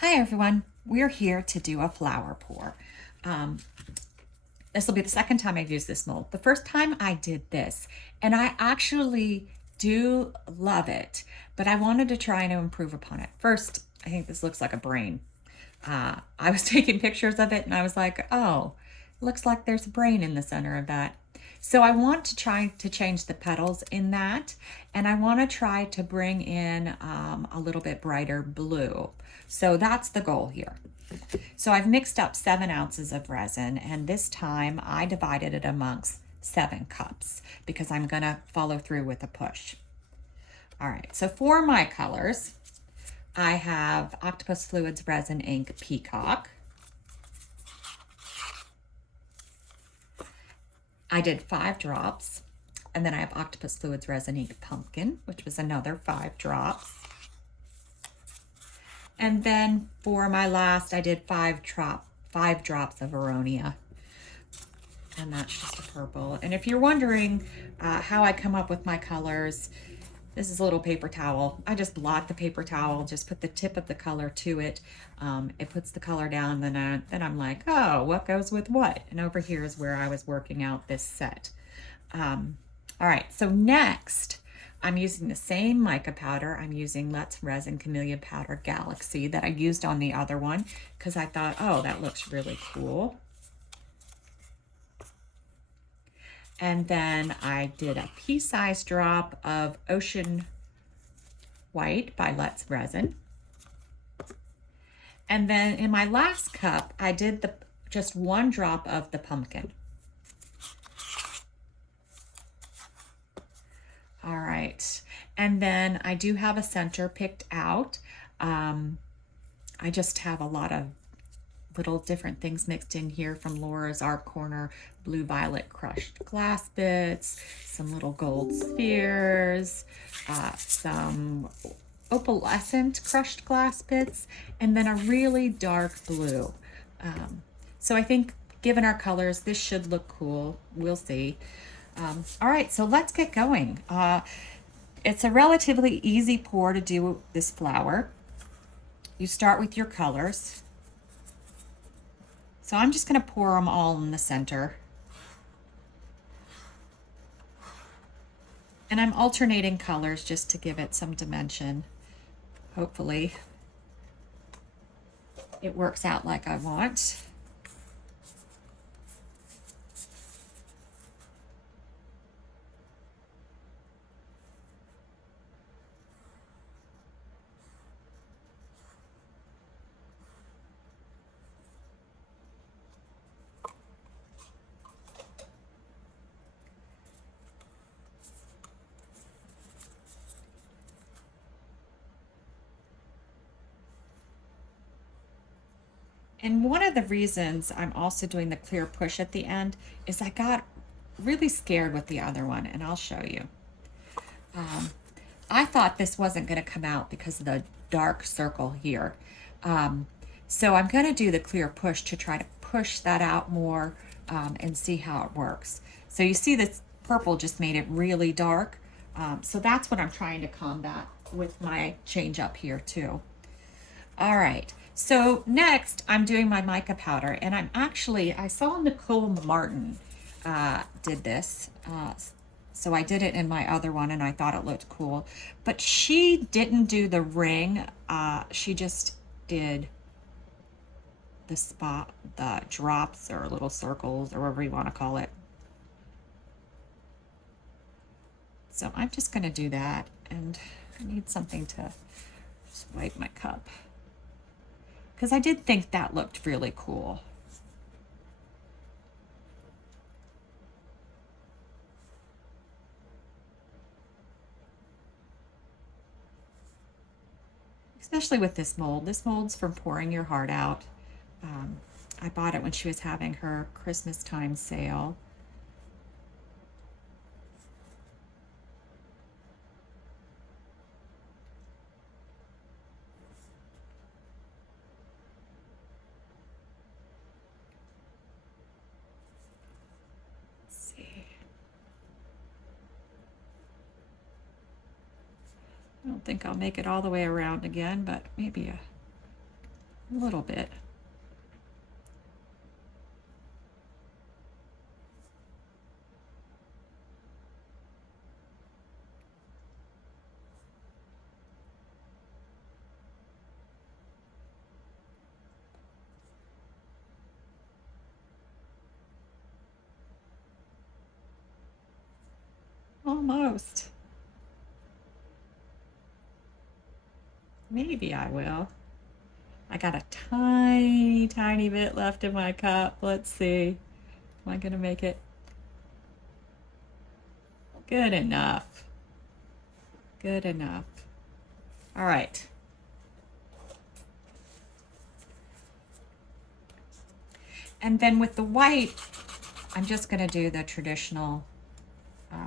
Hi everyone, we're here to do a flower pour. Um, this will be the second time I've used this mold. The first time I did this, and I actually do love it, but I wanted to try and improve upon it. First, I think this looks like a brain. I was taking pictures of it and I was like, oh, looks like there's a brain in the center of that. So I want to try to change the petals in that, and I want to try to bring in a little bit brighter blue. So that's the goal here. So I've mixed up 7 ounces of resin, and this time I divided it amongst 7 cups because I'm gonna follow through with a push. All right, so for my colors, I have Octopus Fluids Resin Ink Peacock. I did 5 drops, and then I have Octopus Fluids Resin Ink Pumpkin, which was another 5 drops. And then for my last, I did 5 drops of Aronia, and that's just a purple. And if you're wondering how I come up with my colors, this is a little paper towel. I just blot the paper towel, just put the tip of the color to it. It puts the color down, then I'm like, oh, what goes with what? And over here is where I was working out this set. All right, so next, I'm using the same mica powder. I'm using Let's Resin Camellia Powder Galaxy that I used on the other one because I thought, oh, that looks really cool. And then I did a pea-sized drop of Ocean White by Let's Resin. And then in my last cup, I did just 1 drop of the pumpkin. All right, and then I do have a center picked out. I just have a lot of little different things mixed in here from Laura's Art Corner, blue violet crushed glass bits, some little gold spheres, some opalescent crushed glass bits, and then a really dark blue. So I think given our colors, this should look cool. We'll see. All right, so let's get going. It's a relatively easy pour to do this flower. You start with your colors. So I'm just going to pour them all in the center. And I'm alternating colors just to give it some dimension. Hopefully it works out like I want. And one of the reasons I'm also doing the clear push at the end is I got really scared with the other one, and I'll show you. I thought this wasn't going to come out because of the dark circle here. So I'm going to do the clear push to try to push that out more and see how it works. So you see this purple just made it really dark. So that's what I'm trying to combat with my change up here too. All right, so next I'm doing my mica powder, and I saw Nicole Martin did this. So I did it in my other one and I thought it looked cool, but she didn't do the ring. She just did the drops or little circles or whatever you want to call it. So I'm just gonna do that, and I need something to just wipe my cup, because I did think that looked really cool. Especially with this mold. This mold's from Pouring Your Heart Out. I bought it when she was having her Christmas time sale. Let's see. I don't think I'll make it all the way around again, but maybe a a little bit. Almost. Maybe I will. I got a tiny, tiny bit left in my cup. Let's see. Am I gonna make it? Good enough. Good enough. All right. And then with the white, I'm just gonna do the traditional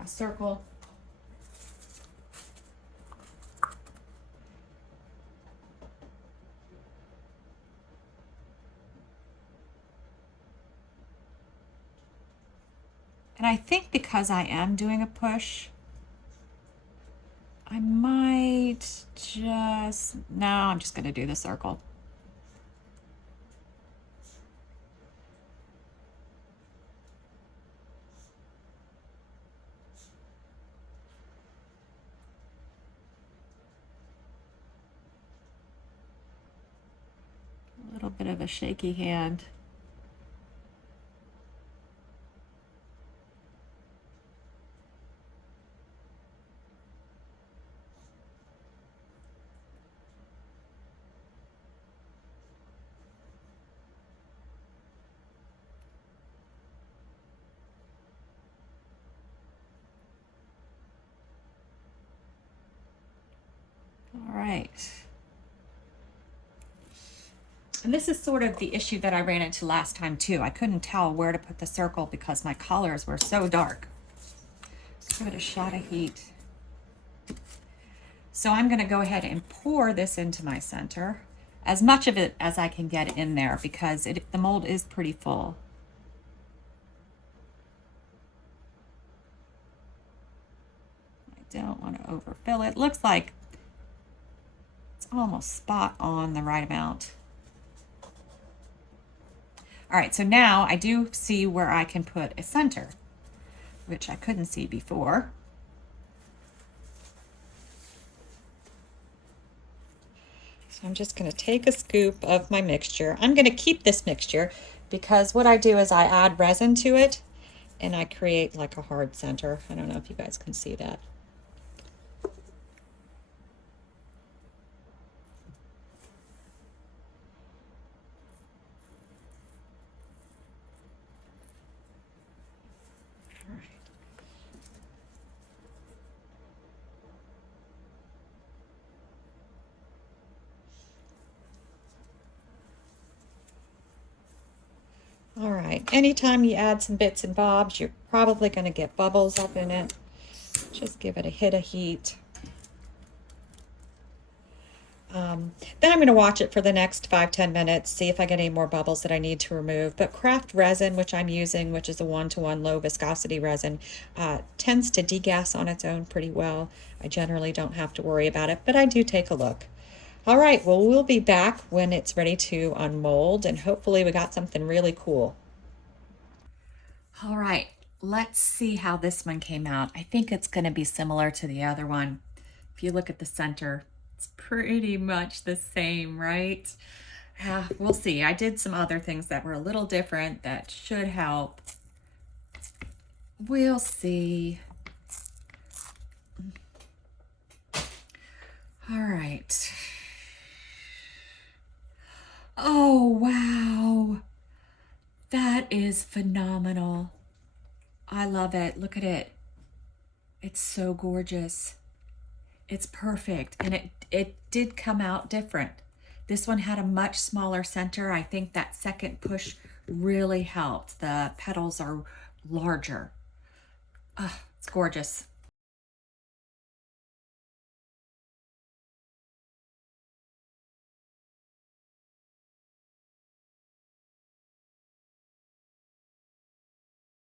circle. And I think because I am doing a push, I might just, no, I'm just gonna do the circle. A little bit of a shaky hand. All right. And this is sort of the issue that I ran into last time too. I couldn't tell where to put the circle because my colors were so dark. Let's give it a shot of heat. So I'm gonna go ahead and pour this into my center, as much of it as I can get in there because the mold is pretty full. I don't want to overfill it. Looks like it's almost spot on the right amount. All right, so now I do see where I can put a center, which I couldn't see before. So I'm just gonna take a scoop of my mixture. I'm gonna keep this mixture because what I do is I add resin to it and I create like a hard center. I don't know if you guys can see that. All right, anytime you add some bits and bobs, you're probably going to get bubbles up in it. Just give it a hit of heat. Then I'm going to watch it for the next 5-10 minutes, see if I get any more bubbles that I need to remove. But craft resin, which I'm using, which is a 1-to-1 low viscosity resin, tends to degas on its own pretty well. I generally don't have to worry about it, but I do take a look. All right, well, we'll be back when it's ready to unmold, and hopefully we got something really cool. All right, let's see how this one came out. I think it's going to be similar to the other one. If you look at the center, it's pretty much the same, right? We'll see. I did some other things that were a little different that should help. We'll see. All right. Oh, wow. That is phenomenal. I love it. Look at it. It's so gorgeous. It's perfect. And it did come out different. This one had a much smaller center. I think that second push really helped. The petals are larger. It's gorgeous.